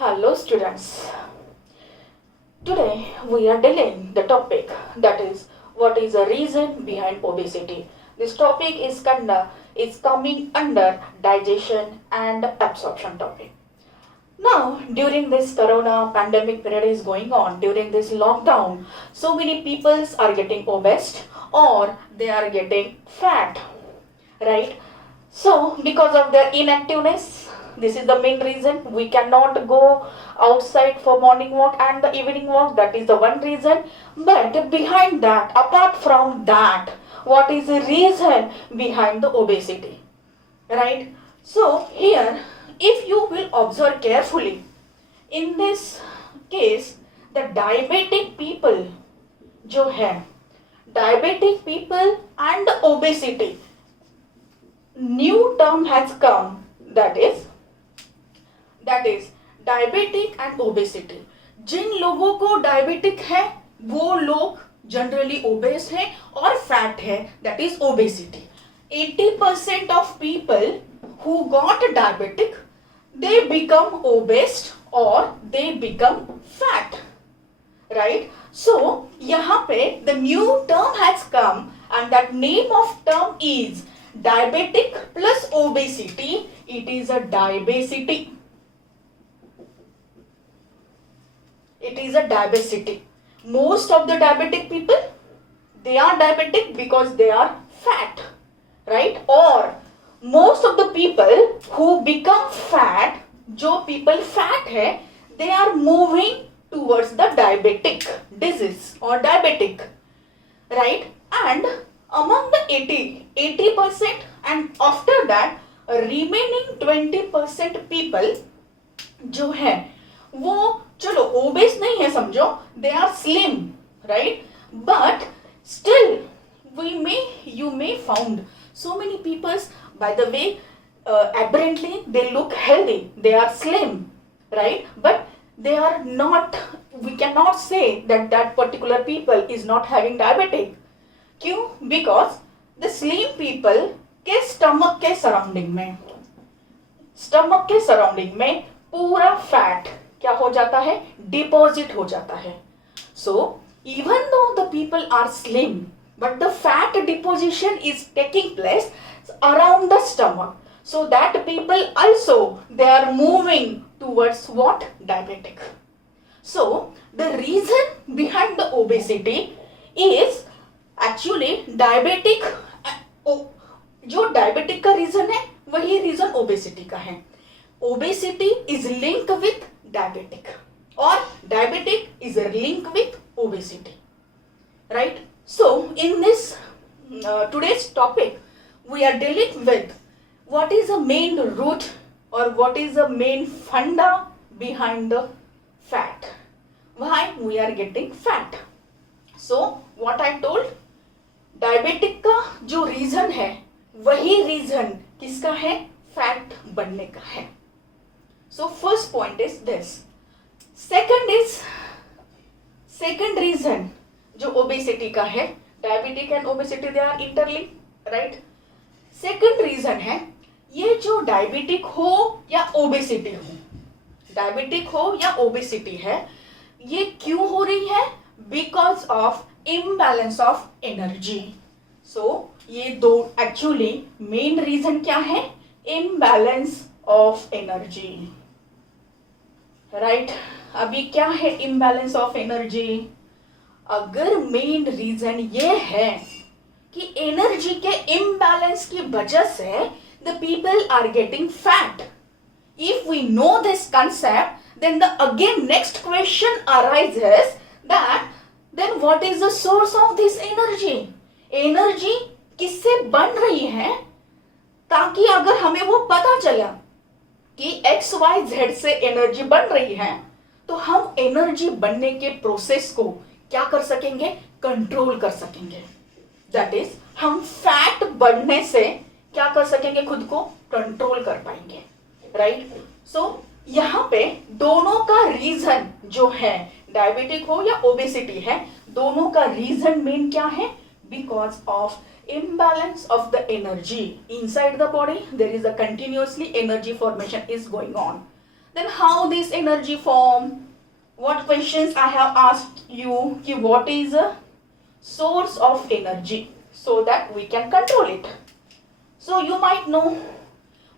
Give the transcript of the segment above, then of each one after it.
Hello students. Today we are dealing the topic that is what is the reason behind obesity. This topic is coming under digestion and absorption topic. Now during this corona pandemic period is going on, during this lockdown, so many people are getting obese or they are getting fat, right? So because of their inactiveness, this is the main reason we cannot go outside for morning walk and the evening walk. That is the one reason. But behind that, apart from that, what is the reason behind the obesity? Right? So here, if you will observe carefully, in this case, the diabetic people जो है, diabetic people and obesity, new term has come, that is diabetic and obesity. जिन लोगों को diabetic है वो लोग generally OBCs है और फैट है, that is obesity. 80% of people who got diabetic they become obesed और they become fat, right? So यहाँ पे the new term has come and that name of term is diabetic plus obesity. It is a diabesity. It is a diabesity. Most of the diabetic people, they are diabetic because they are fat, right? Or most of the people who become fat, जो people fat है, they are moving towards the diabetic disease or diabetic, right? And among the 80% and after that remaining 20% people जो है वो चलो OBCs नहीं है समझो, they are slim, right? But still you may found so many people, by the way, apparently they look healthy, they are slim, right? But they are not, we cannot say that particular people is not having diabetic. क्यों? Because the slim people के stomach के surrounding में पूरा fat क्या हो जाता है? Deposit हो जाता है. So even though the people are slim but the fat deposition is taking place around the stomach, so that people also they are moving towards what? Diabetic. So the reason behind the obesity is actually diabetic. जो diabetic का reason है वही reason obesity का है. Obesity is link with diabetic और diabetic is link with obesity, right? So in this today's topic we are dealing with what is the main root or what is the main funda behind the fat, why we are getting fat. So what I told, diabetic का जो reason है वही reason किसका है? Fat बनने का है. So first point is this. Second reason जो ओबेसिटी का है, diabetic and obesity they are interlink, right? Second reason है ये जो डायबिटिक हो या ओबेसिटी हो, डायबिटिक हो या ओबेसिटी है, ये क्यों हो रही है? Because of imbalance of energy. So ये दो एक्चुअली मेन रीजन क्या है? Imbalance of energy, right? अभी क्या है इम्बैलेंस ऑफ एनर्जी? अगर मेन रीजन ये है कि एनर्जी के इम्बैलेंस की वजह से the people are getting fat, if we know this concept then the again next question arises that then what is the source of this energy? Energy किससे बन रही है? ताकि अगर हमें वो पता चला कि XYZ से एनर्जी बन रही है तो हम एनर्जी बनने के प्रोसेस को क्या कर सकेंगे? कंट्रोल कर सकेंगे. दैट इज हम फैट बढ़ने से क्या कर सकेंगे? खुद को कंट्रोल कर पाएंगे, राइट? सो यहाँ पे दोनों का रीजन जो है, डायबिटिक हो या ओबेसिटी है, दोनों का रीजन मेन क्या है? Because of imbalance of the energy inside the body. There is a continuously energy formation is going on. then how this energy form? What questions I have asked you कि what is a source of energy so that we can control it. So you might know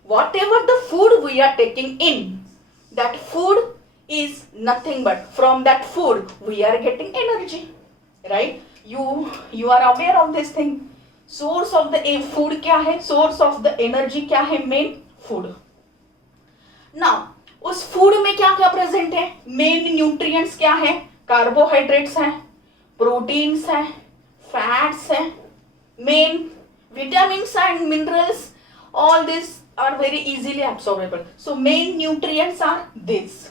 whatever the food we are taking in, that food is nothing but from that food we are getting energy, right? You are aware of this thing. Source of the food क्या है? Source of the energy क्या है? Main food. Now उस food में क्या क्या present है? Main nutrients क्या है? कार्बोहाइड्रेट्स हैं, प्रोटीन्स हैं, फैट्स हैं, main vitamins and minerals, all these are very easily absorbable. So main nutrients are these: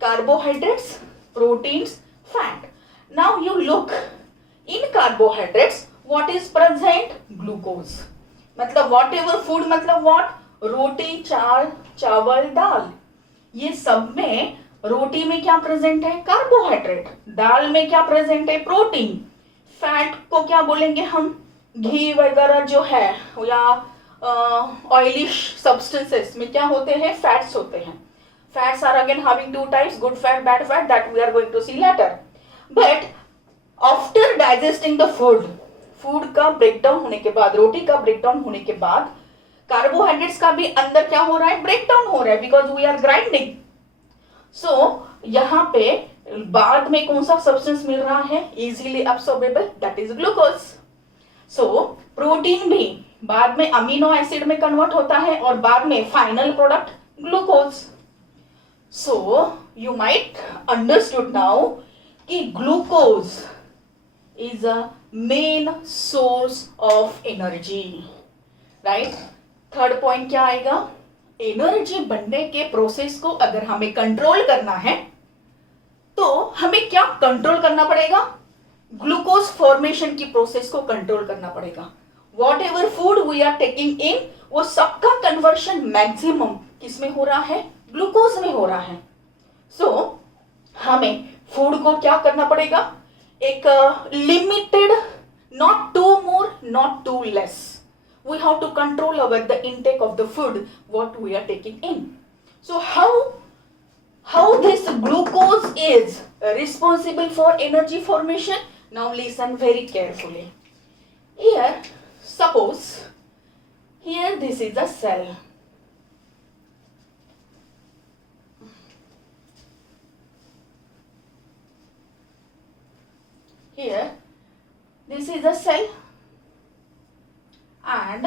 carbohydrates, proteins, fat. Now you look in carbohydrates, what is present? Glucose. मतलब whatever food मतलब what? रोटी, चावल, दाल, ये सब में रोटी में क्या present है? Carbohydrate. दाल में क्या प्रेजेंट है? प्रोटीन. फैट को क्या बोलेंगे हम? घी वगैरह जो है या ऑयली सब्सटेंसेस में क्या होते हैं? फैट्स होते हैं. Fats are again having two types, good fat, bad fat, that we are going to see later. But after digesting the food का ब्रेकडाउन होने के बाद, रोटी का ब्रेकडाउन होने के बाद, कार्बोहाइड्रेट्स का भी अंदर क्या हो रहा है? ब्रेकडाउन हो रहा है, बिकॉज वी आर ग्राइंडिंग. सो यहाँ पे बाद में कौन सा सब्सटेंस मिल रहा है? Easily absorbable, that is glucose. So protein भी बाद में अमीनो एसिड में कन्वर्ट होता है और बाद में final product glucose. So you might understood now कि glucose is a main source of energy, right. Third point क्या आएगा? एनर्जी बनने के प्रोसेस को अगर हमें कंट्रोल करना है तो हमें क्या कंट्रोल करना पड़ेगा? ग्लूकोज फॉर्मेशन की प्रोसेस को कंट्रोल करना पड़ेगा. Whatever food we are taking in, वो सबका कन्वर्शन मैक्सिमम किसमें हो रहा है? ग्लूकोज में हो रहा है. सो हमें फूड को क्या करना पड़ेगा? एक limited, not too more, not too less. We have to control over the intake of the food what we are taking in. So how this glucose is responsible for energy formation? Now listen very carefully. Here, suppose here this is a cell. Here this is a cell. And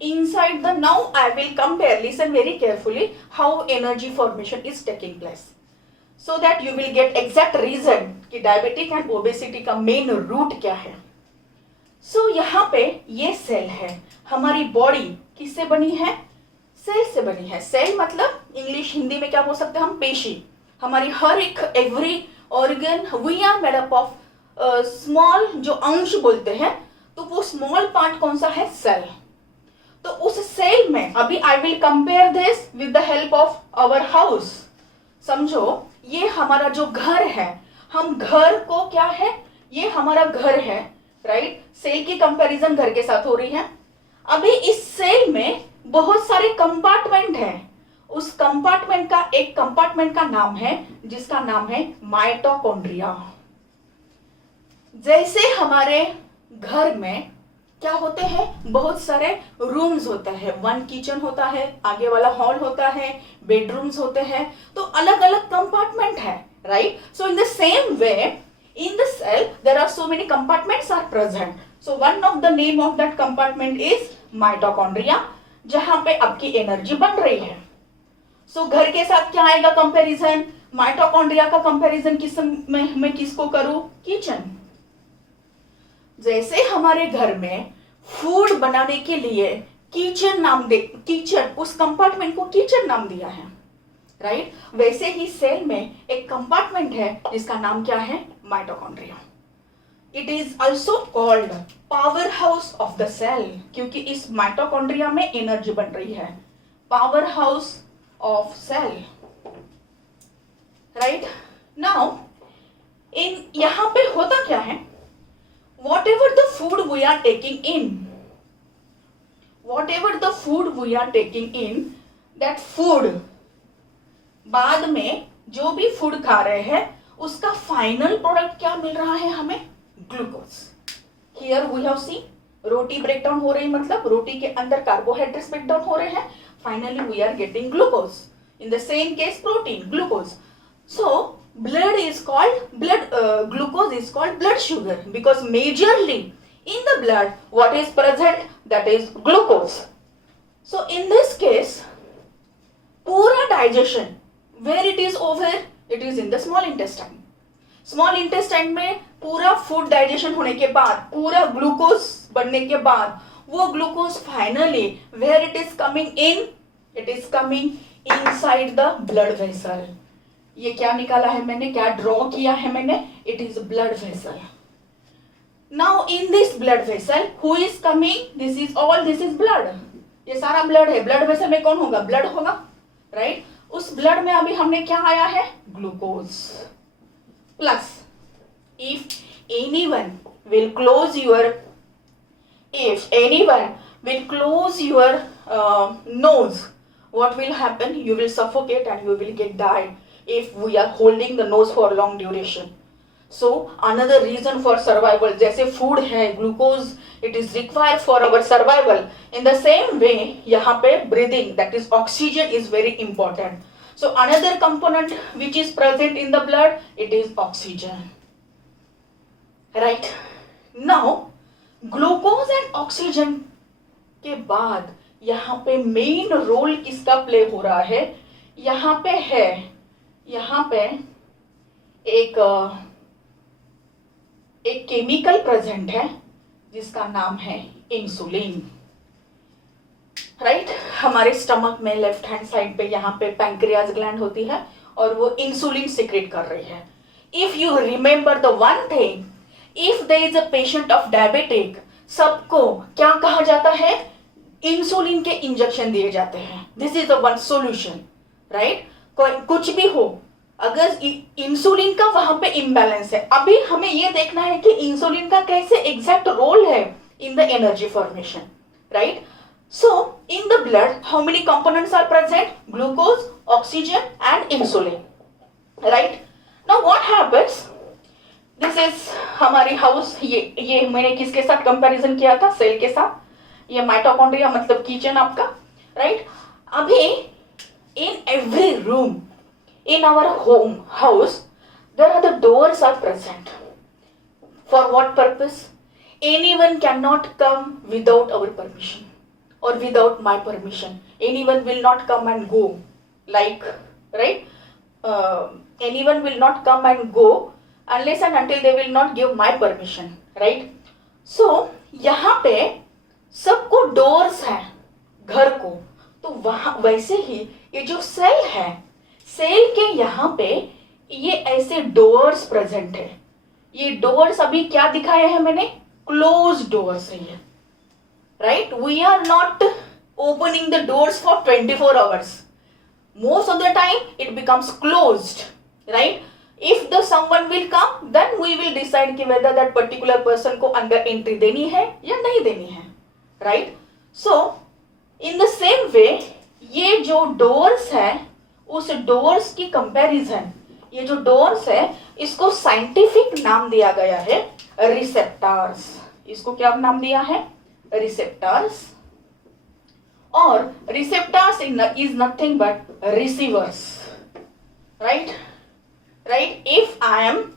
inside the, now I will compare, listen very carefully, how energy formation is taking place, so that you will get exact reason कि diabetic and obesity का main root क्या है. सो यहाँ पे ये cell है. हमारी body किससे बनी है? सेल से बनी है. सेल मतलब इंग्लिश हिंदी में क्या बोल सकते हैं हम? पेशी. हमारी हर एक every organ, we are made up of small, जो अंश बोलते हैं, तो वो स्मॉल पार्ट कौन सा है? सेल. तो उस सेल में अभी I will compare this with the help of our house. समझो, ये हमारा जो घर है, हम घर को क्या है? ये हमारा घर है, राइट. सेल की कंपैरिजन घर के साथ हो रही है. अभी इस सेल में बहुत सारे कंपार्टमेंट हैं. उस कंपार्टमेंट का, एक कंपार्टमेंट का नाम है जिसका नाम है माइटोकॉन्ड्रिया. जैसे हमारे घर में क्या होते हैं? बहुत सारे रूम्स होते हैं. वन किचन होता है, आगे वाला हॉल होता है, बेडरूम्स होते हैं, तो अलग अलग कंपार्टमेंट है, right. So in the same way in the cell there are so many compartments are present. So one of the name of that compartment is mitochondria, जहां पे आपकी एनर्जी बन रही है. सो घर के साथ क्या आएगा कंपैरिजन? माइटोकॉन्ड्रिया का कंपैरिजन किस में मैं किसको करूं? किचन. जैसे हमारे घर में फूड बनाने के लिए किचन नाम दे, किचन, उस कंपार्टमेंट को किचन नाम दिया है, राइट. वैसे ही सेल में एक कंपार्टमेंट है जिसका नाम क्या है? Mitochondria. It is also called powerhouse of the cell, क्योंकि इस माइटोकॉन्ड्रिया में एनर्जी बन रही है. Powerhouse of cell, right. Now in यहां पे होता क्या है? Whatever the food we are taking in, that food बाद में जो भी फूड खा रहे हैं उसका फाइनल प्रोडक्ट क्या मिल रहा है हमें, glucose. Here we have seen roti break down हो रही, मतलब रोटी के अंदर कार्बोहाइड्रेट्स ब्रेक डाउन हो रहे हैं, finally we are getting glucose. In the same case protein, glucose. So blood is called glucose is called blood sugar because majorly in the blood what is present, that is glucose. So in this case pura digestion where it is over, it is in the small intestine. Small intestine में पूरा food digestion होने के बाद, पूरा glucose बनने के बाद, वो glucose finally where it is coming in, it is coming inside the blood vessel. ये क्या निकाला है मैंने, क्या ड्रॉ किया है मैंने, it is blood vessel. Now in this blood vessel who is coming, this is all, this is blood. ये सारा ब्लड है. ब्लड वेसल में कौन होगा, ब्लड होगा, राइट. उस ब्लड में अभी हमने क्या आया है, glucose. Plus if anyone will close your nose, what will happen, you will suffocate and you will get die if we are holding the nose for long duration. So another reason for survival, जैसे food है glucose, it is required for our survival. In the same way यहाँ पे breathing, that is oxygen, is very important. So another component which is present in the blood, it is oxygen. Right. Now glucose and oxygen के बाद यहाँ पे main role किसका play हो रहा है, यहाँ पे है, यहाँ पे एक केमिकल प्रेजेंट है जिसका नाम है इंसुलिन. राइट. हमारे स्टमक में लेफ्ट हैंड साइड पे यहाँ पे पैंक्रियाज ग्लैंड होती है और वो इंसुलिन सिक्रेट कर रही है. If you remember the one thing, if there is a patient of diabetic, सबको क्या कहा जाता है, इंसुलिन के इंजेक्शन दिए जाते हैं. This is the one solution, right. कुछ भी हो, अगर इंसुलिन का वहां पे इम्बैलेंस है, अभी हमें ये देखना है कि इंसुलिन का कैसे एग्जैक्ट रोल है in the energy formation, right. So in the blood, how many components are present? Glucose, oxygen and insulin. Right? Now what happens? This is हमारी हाउस. ये मैंने किसके साथ कंपैरिजन किया था, सेल के साथ. ये माइटोकॉन्ड्रिया मतलब किचन आपका, राइट. अभी in every room in our home house there are the doors are present. For what purpose? Anyone cannot come without our permission or without my permission. Anyone will not come and go, like, right. Anyone will not come and go unless and until they will not give my permission, right. So यहाँ पे सबको doors हैं घर को, तो वहाँ वैसे ही ये जो सेल है, सेल के यहाँ पे ये ऐसे डोर्स प्रेजेंट है. ये डोर्स अभी क्या दिखाया है मैंने, क्लोज डोर्स है ये, right. We are not opening the doors for 24 hours. Most of the time it becomes closed, right. If the someone will come, then we will decide कि whether that particular person को अंदर entry देनी है या नहीं देनी है, right. So in the same way ये जो doors है, उस doors की comparison, ये जो doors है इसको scientific नाम दिया गया है receptors. इसको क्या नाम दिया है, receptors. Or receptors is nothing but receivers, right. If I am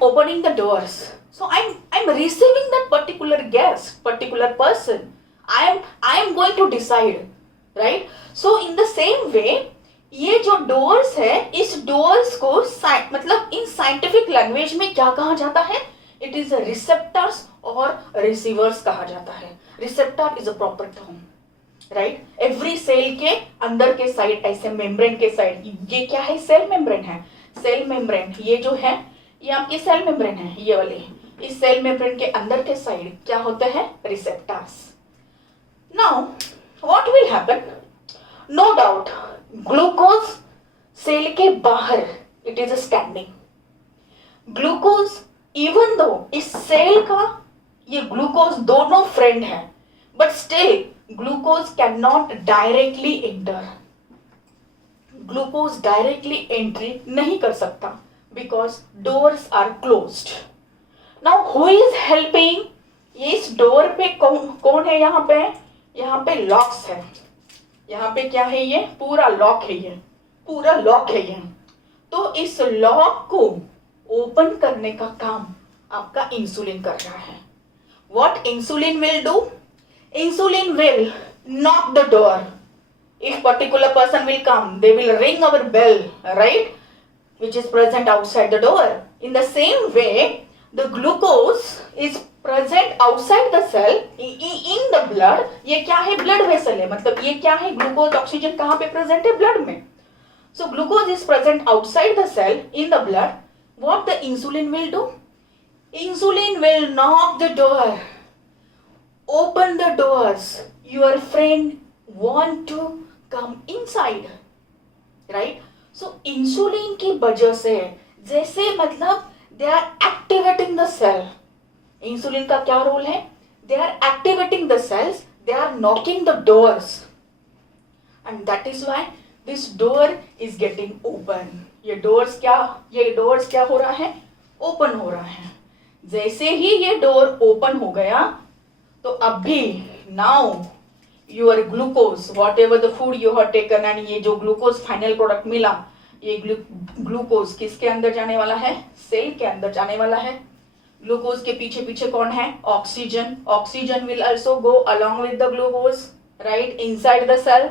opening the doors, so I'm receiving that particular guest, particular person. I am going to decide, right. So in the same way ये जो doors है, इस doors को मतलब in scientific language में क्या कहा जाता है, it is a receptors और receivers कहा जाता है. Receptor is a proper term, right. Every cell के अंदर के साइड, ऐसे मेम्ब्रेन के साइड, ये क्या है, सेल मेम्ब्रेन है. सेल मेम्ब्रेन ये जो है, ये आपकी सेल मेम्ब्रेन है, ये वाली. इस सेल मेम्ब्रेन के अंदर के साइड क्या होते हैं, receptors. Now what will happen, no doubt glucose cell के बाहर it is standing. Glucose even though इस सेल का ये ग्लूकोज दोनों फ्रेंड है, but still glucose can not directly enter. Glucose directly entry नहीं कर सकता because doors are closed. Now who is helping? इस डोर पे कौन है? यहाँ पे लॉक्स है. यहाँ पे क्या है? ये पूरा लॉक है. पूरा लॉक है ये. तो इस लॉक को ओपन करने का काम आपका इंसुलिन कर रहा है. What insulin will do? Insulin will knock the door. If particular person will come, they will ring our bell, right, which is present outside the door. In the same way, the glucose is present outside the cell in the blood. ये क्या है? blood vessel है. मतलब ये क्या है? Glucose oxygen कहाँ पे प्रेजेंट है? ब्लड में. So glucose is present outside the cell in the blood. What the insulin will do? Insulin will knock the door, open the doors. Your friend want to come inside, right? So insulin की वजह से जैसे मतलब they are activating the cell. Insulin का क्या role है? They are activating the cells. They are knocking the doors, and that is why this door is getting open. ये doors क्या हो रहा है? Open हो रहा है. जैसे ही ये डोर ओपन हो गया तो अभी now your glucose, whatever the food you have taken, and ये जो ग्लूकोज फाइनल प्रोडक्ट मिला, ये ग्लूकोज किसके अंदर जाने वाला है? सेल के अंदर जाने वाला है. ग्लूकोज के पीछे पीछे कौन है? Oxygen. Oxygen will also go along with the glucose, right, inside the cell.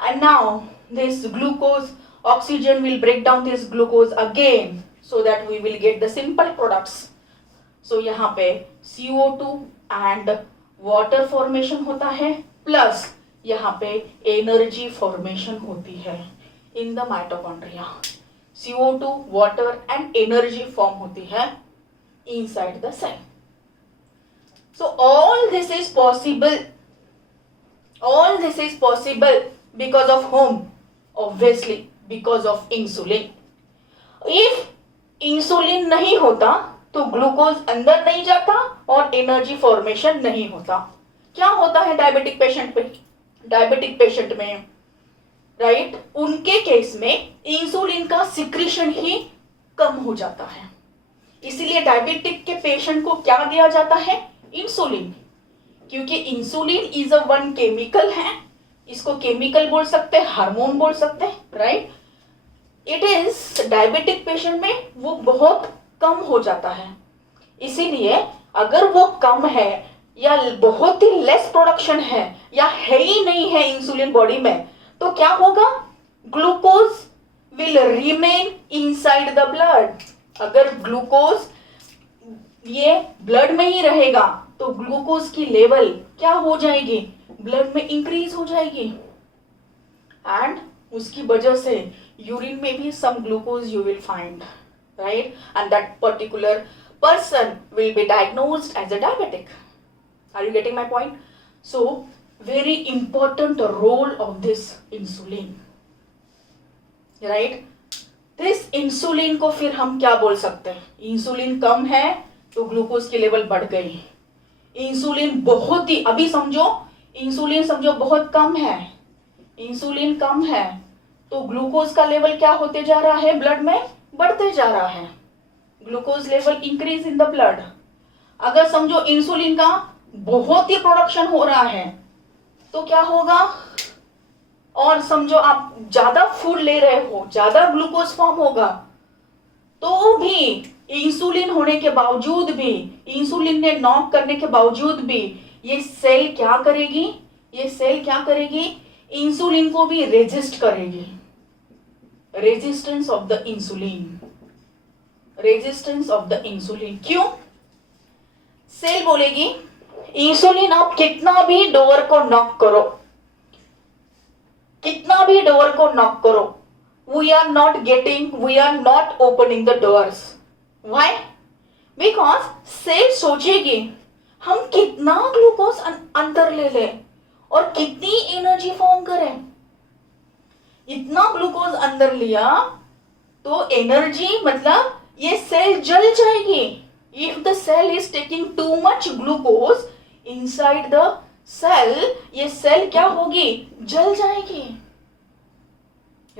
And now this glucose, oxygen will break down this glucose again so that we will get the simple products. So यहाँ पे CO2 and water formation होता है, plus यहाँ पे energy formation होती है in the mitochondria. CO2, water and energy form होती है inside the cell. So all this is possible because of whom? Obviously because of insulin. If insulin नहीं होता तो ग्लूकोज अंदर नहीं जाता और एनर्जी फॉर्मेशन नहीं होता. क्या होता है डायबिटिक पेशेंट में, राइट? उनके केस में इंसुलिन का सिक्रीशन ही कम हो जाता है. इसीलिए डायबिटिक के पेशेंट को क्या दिया जाता है? इंसुलिन. क्योंकि insulin is a one chemical है. इसको केमिकल बोल सकते हैं, हार्मोन बोल सकते हैं, right? It is diabetic patient में वो बहुत कम हो जाता है. इसीलिए अगर वो कम है या बहुत ही लेस प्रोडक्शन है या है ही नहीं है इंसुलिन बॉडी में, तो क्या होगा? Glucose will remain inside the blood. अगर ग्लूकोज ये ब्लड में ही रहेगा तो ग्लूकोज की लेवल क्या हो जाएगी? ब्लड में इंक्रीज हो जाएगी, एंड उसकी वजह से यूरिन में भी some glucose you will find, right? And that particular person will be diagnosed as a diabetic. Are you getting my point? So very important role of this insulin, right? This insulin को फिर हम क्या बोल सकते हैं? Insulin कम है तो glucose की लेवल बढ़ गई. इंसुलिन बहुत ही, अभी समझो इंसुलिन समझो बहुत कम है, इंसुलिन कम है तो ग्लूकोज का लेवल क्या होते जा रहा है? ब्लड में बढ़ते जा रहा है. Glucose level increase in the blood. अगर समझो इंसुलिन का बहुत ही प्रोडक्शन हो रहा है तो क्या होगा? और समझो आप ज्यादा फूड ले रहे हो, ज्यादा ग्लूकोज फॉर्म होगा, तो भी इंसुलिन होने के बावजूद भी, इंसुलिन ने नॉक करने के बावजूद भी ये सेल क्या करेगी? इंसुलिन को भी रेजिस्ट करेगी. Resistance of the insulin. क्यों? सेल बोलेगी इंसुलिन आप कितना भी डोर को नॉक करो, we are not opening the doors. Why? Because cell सोचेगी हम कितना ग्लूकोज अंदर ले लें और कितनी एनर्जी फॉर्म करें. इतना ग्लूकोज अंदर लिया तो एनर्जी मतलब ये सेल जल जाएगी. If the cell is taking too much glucose inside the cell, ये सेल क्या होगी? जल जाएगी,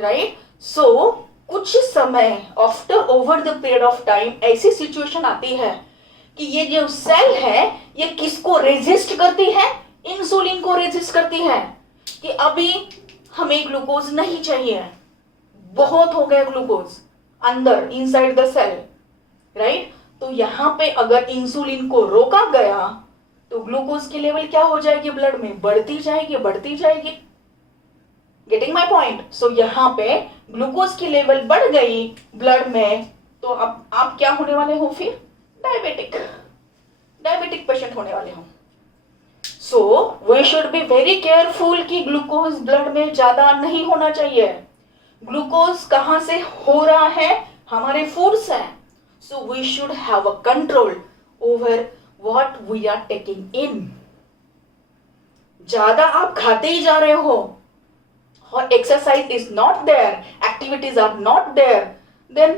राइट. सो कुछ समय after over the period of time ऐसी सिचुएशन आती है कि ये जो सेल है ये किसको रेजिस्ट करती है, इंसुलिन को रेजिस्ट करती है कि अभी हमें ग्लूकोज नहीं चाहिए, बहुत हो गया ग्लूकोज अंदर इनसाइड द सेल, राइट. तो यहाँ पे अगर इंसुलिन को रोका गया तो ग्लूकोज की लेवल क्या हो जाएगी ब्लड में, बढ़ती जाएगी बढ़ती जाएगी. Getting my point. सो यहाँ पे ग्लूकोज की लेवल बढ़ गई ब्लड में तो अब आप क्या होने वाले हो, फिर डायबिटिक पेशेंट होने वाले हो. So we should be very careful कि ग्लूकोज ब्लड में ज्यादा नहीं होना चाहिए. ग्लूकोज कहाँ से हो रहा है, हमारे फूड से. So we should have a control over what we are taking in. ज्यादा आप खाते ही जा रहे हो और exercise is not there, activities are not there, then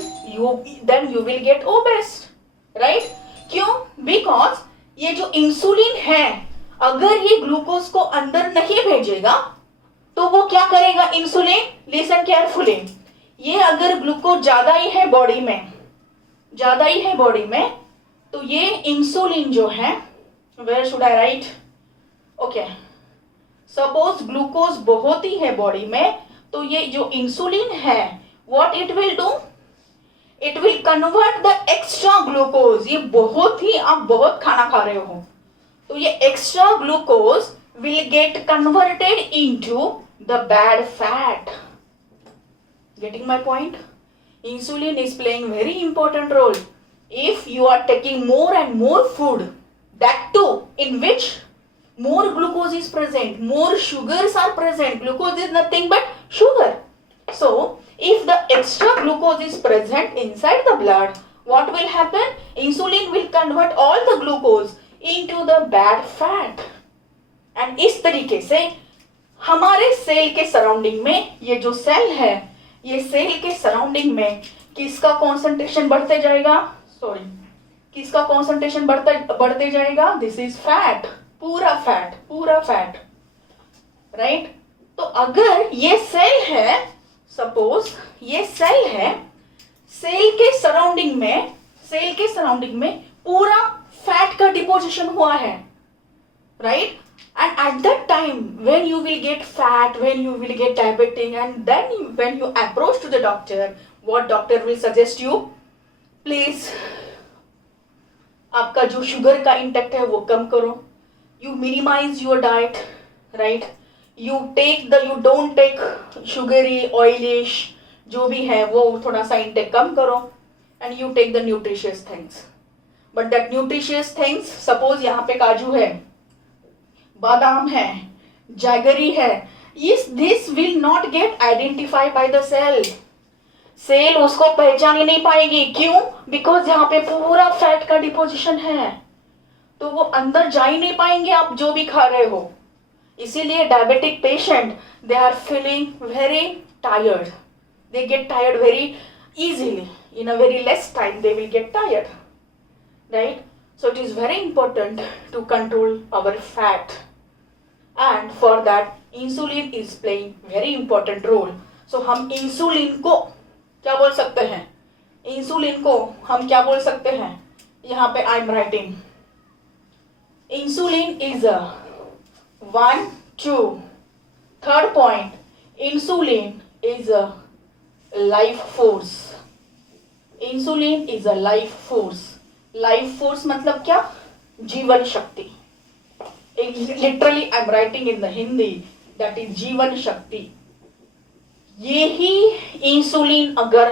you will get obese, right? क्यों? बिकॉज ये जो इंसुलिन है अगर ये ग्लूकोज को अंदर नहीं भेजेगा तो वो क्या करेगा इंसुलिन, लिसन केयरफुली. ये अगर ग्लूकोज ज्यादा ही है बॉडी में तो ये इंसुलिन जो है, where should I write, okay, suppose glucose बहुत ही है बॉडी में तो ये जो इंसुलिन है what it will do, it will convert the extra glucose. ये बहुत ही आप बहुत खाना खा रहे हो तो ये extra glucose will get converted into the bad fat. Getting my point. Insulin is playing very important role. If you are taking more and more food, that too in which more glucose is present, more sugars are present. Glucose is nothing but sugar. So if the extra glucose is present inside the blood, what will happen? Insulin will convert all the glucose into the bad fat. And इस तरीके से हमारे cell के surrounding में ये जो cell है, ये सेल के सराउंडिंग में किसका कॉन्सेंट्रेशन बढ़ते जाएगा, किसका कॉन्सेंट्रेशन बढ़ते जाएगा, दिस इज फैट, पूरा फैट, राइट. तो अगर ये सेल है, सपोज ये सेल है, सेल के सराउंडिंग में पूरा फैट का डिपोजिशन हुआ है, right. And at that time when you will get fat, when you will get diabetic, and then when you approach to the doctor, what doctor will suggest you, please आपका जो sugar का intact है वो कम करो. You minimize your diet, right? You don't take sugary, oilish, जो भी है वो थोड़ा सा इंटेक कम करो, and you take the nutritious things. But that nutritious things, suppose यहाँ पे काजू है, बादाम है, जैगरी है, this will not get identified by the cell. Cell उसको पहचान ही नहीं पाएगी. क्यों? Because यहाँ पे पूरा फैट का डिपोजिशन है तो वो अंदर जा ही नहीं पाएंगे आप जो भी खा रहे हो. इसीलिए diabetic patient they are feeling very tired, they get tired very easily, in a very less time they will get tired, right. So it is very important to control our fat and for that insulin is playing very important role. So हम insulin को क्या बोल सकते हैं, यहाँ पे I am writing insulin is a 1, 2. Third point, insulin is a life force. Insulin is a life force. Life force मतलब क्या, जीवन शक्ति. Literally I am writing in the Hindi, that is जीवन शक्ति. ये ही इंसुलिन अगर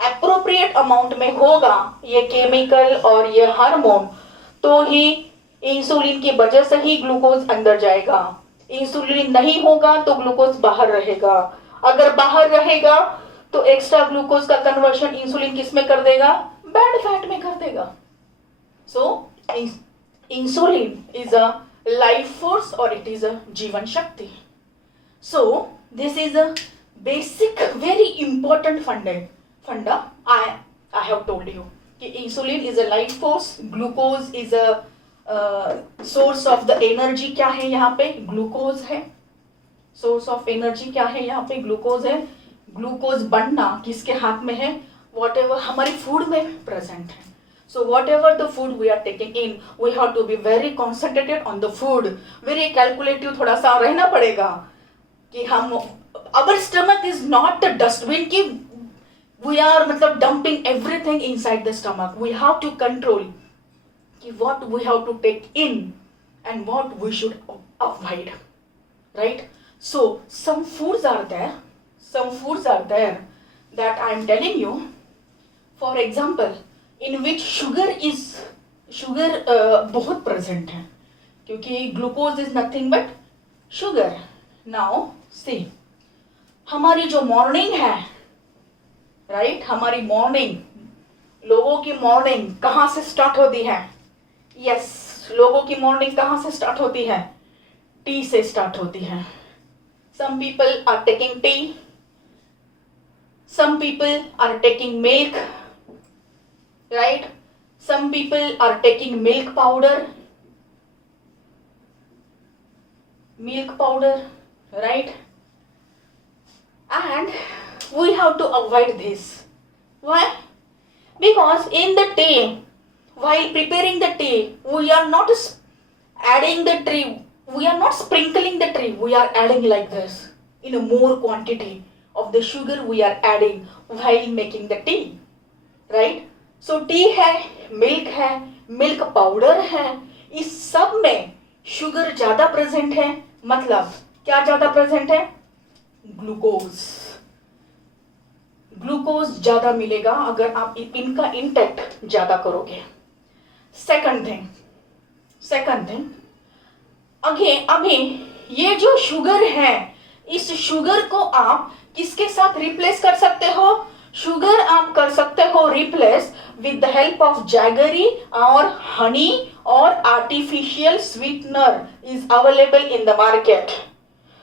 appropriate amount में होगा, ये केमिकल और ये हार्मोन, तो ही इंसुलिन की वजह से ही ग्लूकोज अंदर जाएगा. इंसुलिन नहीं होगा तो ग्लूकोज बाहर रहेगा. अगर बाहर रहेगा तो एक्स्ट्रा ग्लूकोज का कन्वर्शन इंसुलिन किस में कर देगा, बैड फैट में कर देगा. So insulin is a life force और इट इज अ जीवन शक्ति. So this is a basic very important funda I have told you कि insulin is a life force, glucose is a source of the energy. क्या है यहाँ पे, glucose है. Source of energy क्या है यहाँ पे, ग्लूकोज है. ग्लूकोज बनना किसके हाथ में है? वॉट एवर हमारी फूड में प्रेजेंट है. So whatever the food we are taking in, we have to be very concentrated on the food. Very calculative थोड़ा सा रहना पड़ेगा कि हम our stomach is not the dustbin कि we are मतलब dumping everything inside the stomach. We have to control कि what we have to take in and what we should avoid, right? So some foods are there that I am telling you. For example, in which sugar बहुत present है क्योंकि glucose is nothing but sugar. Now see हमारी जो morning है, right, हमारी morning, लोगों की morning कहाँ से स्टार्ट होती है? यस, लोगों की मॉर्निंग कहाँ से स्टार्ट होती है? टी से स्टार्ट होती है. Some people are taking tea, some people are taking milk, right? Some people are taking milk powder, right? And we have to avoid this. Why? Because in the tea, while preparing the tea, we are not adding the tea, we are not sprinkling the tea, we are adding like this in a more quantity of the sugar we are adding while making the tea, right? So tea है, milk powder है, इस सब में sugar ज्यादा present है. मतलब क्या ज्यादा प्रेजेंट है? ग्लूकोज ज्यादा मिलेगा अगर आप इनका इंटेक ज्यादा करोगे. सेकंड थिंग अभी ये जो शुगर है, इस शुगर को आप किसके साथ रिप्लेस कर सकते हो? शुगर आप कर सकते हो replace with the help of jaggery और हनी और artificial sweetener is available in the market.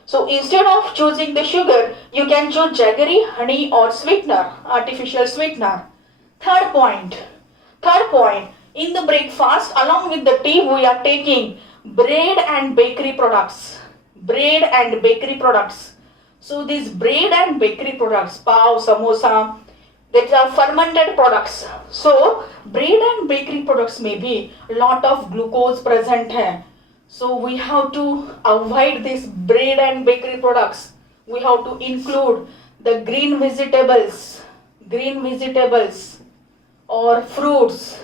So instead of choosing the sugar you can choose jaggery, honey और sweetener, artificial sweetener. Third point in the breakfast along with the tea we are taking bread and bakery products. So these bread and bakery products, pav, samosa, that are fermented products. So bread and bakery products may be lot of glucose present hai. So we have to avoid these bread and bakery products. We have to include the green vegetables or fruits.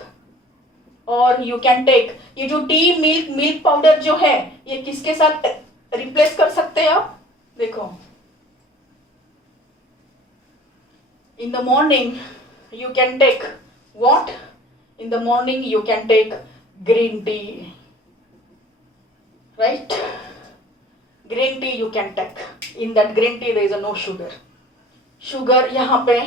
और you can take ये जो tea milk powder जो है, ये किसके साथ replace कर सकते हैं आप? देखो, in the morning you can take what? In the morning you can take green tea, right? Green tea you can take. In that green tea there is no sugar. यहाँ पे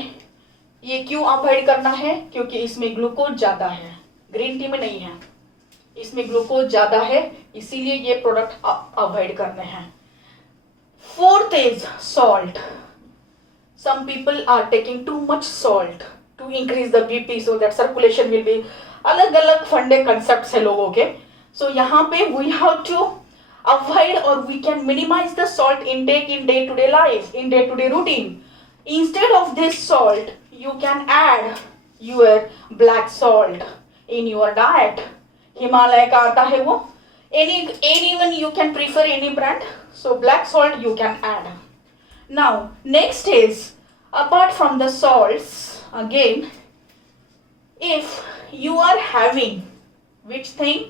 ये क्यों अवॉइड करना है? क्योंकि इसमें ग्लूकोज ज्यादा है. ग्रीन टी में नहीं है, इसमें ग्लूकोज ज्यादा है, इसीलिए ये प्रोडक्ट अवॉइड करने हैं. Fourth is salt. Some people are taking too much salt to increase the BP so that circulation will be. अलग अलग फंडे कंसेप्ट है लोगों के. सो यहाँ पे वी हैव टू अवॉइड और we can minimize the salt intake in day to day life, in day to day routine. Instead of this salt you can add your black salt in your diet. Himalaya का आता है वो, anyone you can prefer any brand. So black salt you can add. Now next is, apart from the salts, again if you are having which thing,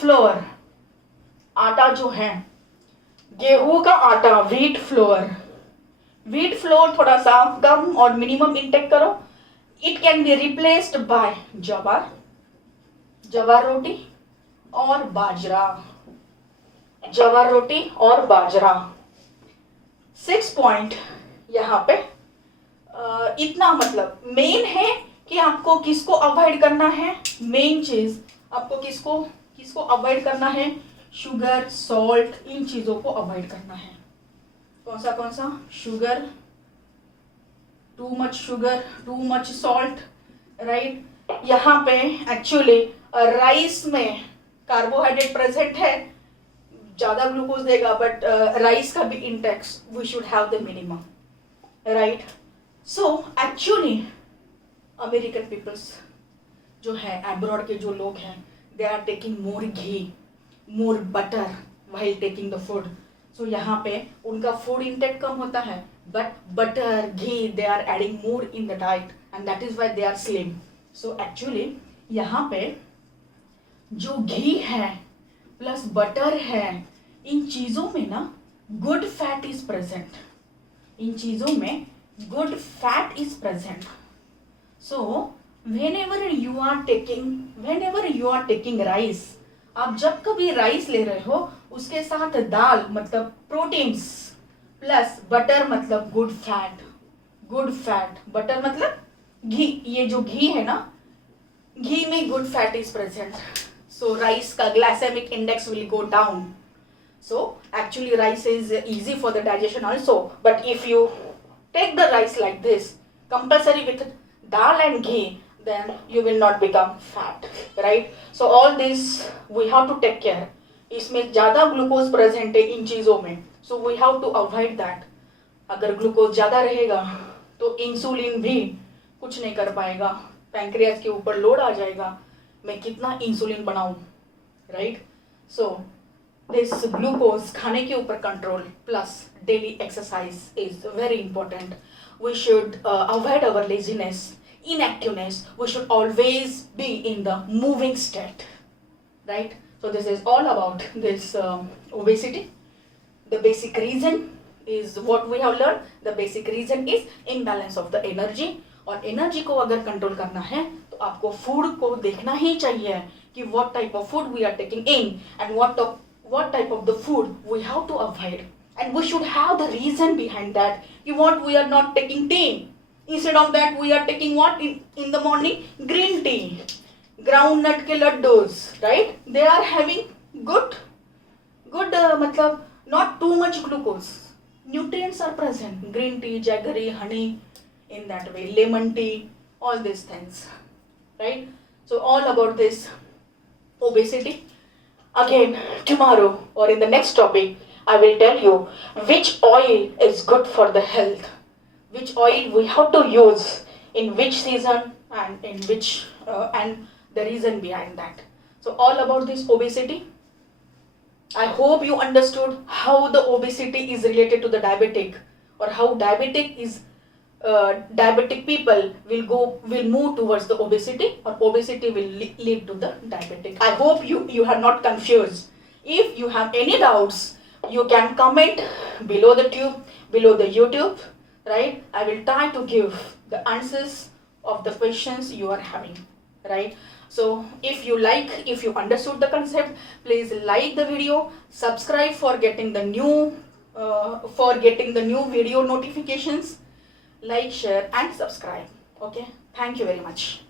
flour, आटा जो है, गेहूं का आटा, wheat flour थोड़ा सा कम और मिनिमम इंटेक करो. It can be replaced by जवार रोटी और बाजरा. 6 पॉइंट यहाँ पे इतना मतलब मेन है कि आपको किसको अवॉइड करना है. मेन चीज आपको किसको अवॉइड करना है? शुगर, सॉल्ट, इन चीजों को अवॉइड करना है. कौन सा? Sugar, too much salt, right? यहाँ पे एक्चुअली राइस में कार्बोहाइड्रेट प्रेजेंट है, ज्यादा ग्लूकोज देगा, बट राइस का भी intakes we should have the minimum. Right. So actually American peoples जो है, एब्रॉड के जो लोग हैं, they are taking more ghee, more butter while taking the food. So यहाँ पे उनका फूड इंटेक कम होता है, but butter ghee they are adding more in the diet and that is why they are slim. So actually यहाँ पे जो घी है प्लस बटर है, इन चीज़ों में ना गुड फैट इज प्रेजेंट. इन चीज़ों में good fat is present. So whenever you are taking rice, आप जब कभी राइस ले रहे हो उसके साथ दाल मतलब प्रोटीन्स प्लस बटर मतलब गुड फैट, बटर मतलब घी. ये जो घी है ना, घी में good fat is present. So rice का glycemic index will go down. So actually rice is easy for the digestion also, but if you take the rice like this compulsory with dal and ghee, then you will not become fat, right? So all this we have to take care. इसमें ज़्यादा glucose present है इन चीज़ों में, so we have to avoid that. अगर glucose ज़्यादा रहेगा तो insulin भी कुछ नहीं कर पाएगा, पैंक्रियाज के ऊपर लोड आ जाएगा, मैं कितना इंसुलिन बनाऊं, राइट? सो दिस ग्लूकोज खाने के ऊपर control plus daily exercise is very important. We should avoid our laziness, inactiveness. We should always be in the moving state, right? So this is all about this obesity. The basic reason is what we have learned. The basic reason is imbalance of the energy. और energy को अगर control करना है तो आपको food को देखना ही चाहिए कि what type of food we are taking in and what type of the food we have to avoid. And we should have the reason behind that. What we are not taking tea. Instead of that, we are taking what in the morning? Green tea. Groundnut ke laddus, right? They are having good, matlab not too much glucose. Nutrients are present. Green tea, jaggery, honey, in that way. Lemon tea, all these things, right? So all about this obesity. Again, tomorrow or in the next topic, I will tell you which oil is good for the health, which oil we have to use in which season and in which and the reason behind that. So all about this obesity. I hope you understood how the obesity is related to the diabetic, or how diabetic people will move towards the obesity, or obesity will lead to the diabetic. I hope you are not confused. If you have any doubts, you can comment below the YouTube, right? I will try to give the answers of the questions you are having, right? So if you understood the concept, please like the video, subscribe for getting the new video notifications. Like, share and subscribe. Okay, thank you very much.